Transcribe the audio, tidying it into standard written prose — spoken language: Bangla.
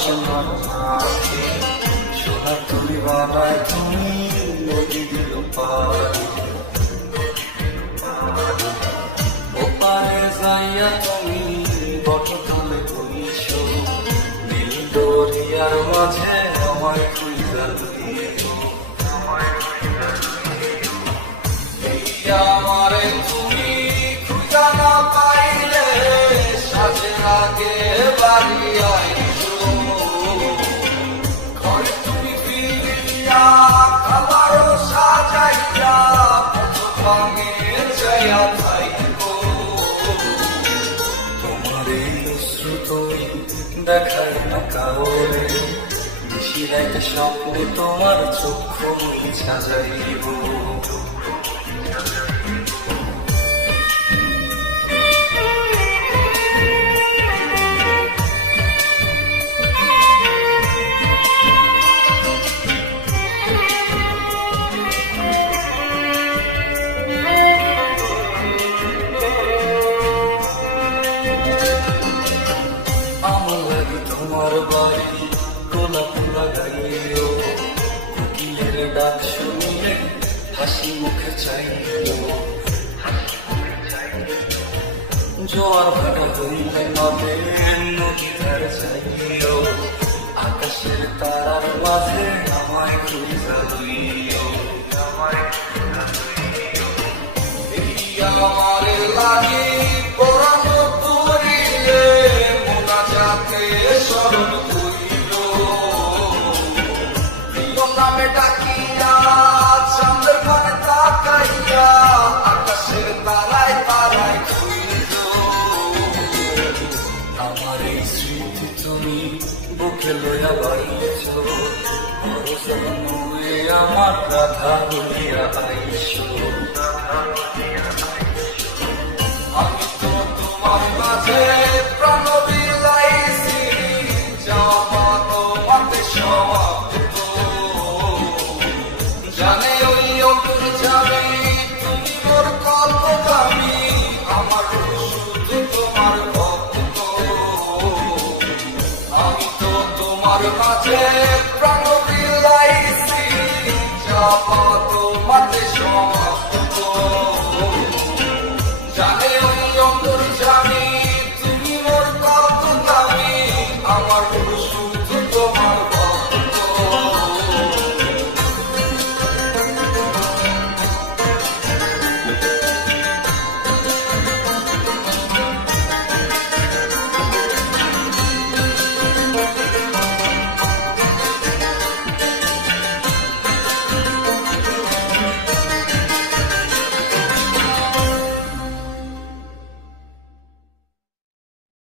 সোনার মাঠে সোনার তুলি বানায় তুমি নদী দিল পারে ওপারে যাইয়া তুমি বটতলে বইছ নীল দরিয়ার মাঝে আমায় খুঁজা লইও আমারে তুমি খুঁজা না পাইলে সাজের আগে বাড়ি আইছো ঘরে তুমি ফিরিয়া খাবারও সাজাইয়া পথ ভাঙে যাইয়া থাইকো তোমার এই অশ্রু তুমি দেখাই না কাউরে নিশি রাইতে স্বপ্ন তোমার চক্ষু মুছা যাইব তোমার বাড়ি গোলাপ লাগাইও কোকিলের ডাক শুনলে হাসি মুখে চাইও জোয়ার ভাটা হইলে নদে নদী ধারে যাইও আকাশের তারার মাঝে আমায় খুঁজা লইও আমারে লাগে পরানো পুরিলে মোনা যাতে স্মরণ করিল প্রিয় নামে ডাকিয়া চাঁদের পানে তাকাইয়া আকাশের তারায় তারায় খুইল আমার এই স্মৃতি তুমি বুকে লইয়া বাইছ জন্মে আমার রাধা হইয়া আইস আমি তো তোমার মাঝে প্রাণ বিলাইছি যাওয়া তোমাকে সমাপ্ত জানে ওই অন্তর জানি তুমি মোর কল্পকামী আমার শুধু তোমার ভক্ত আমি তো তোমার মাঝে প্রাণ বিলাইছি যাওয়া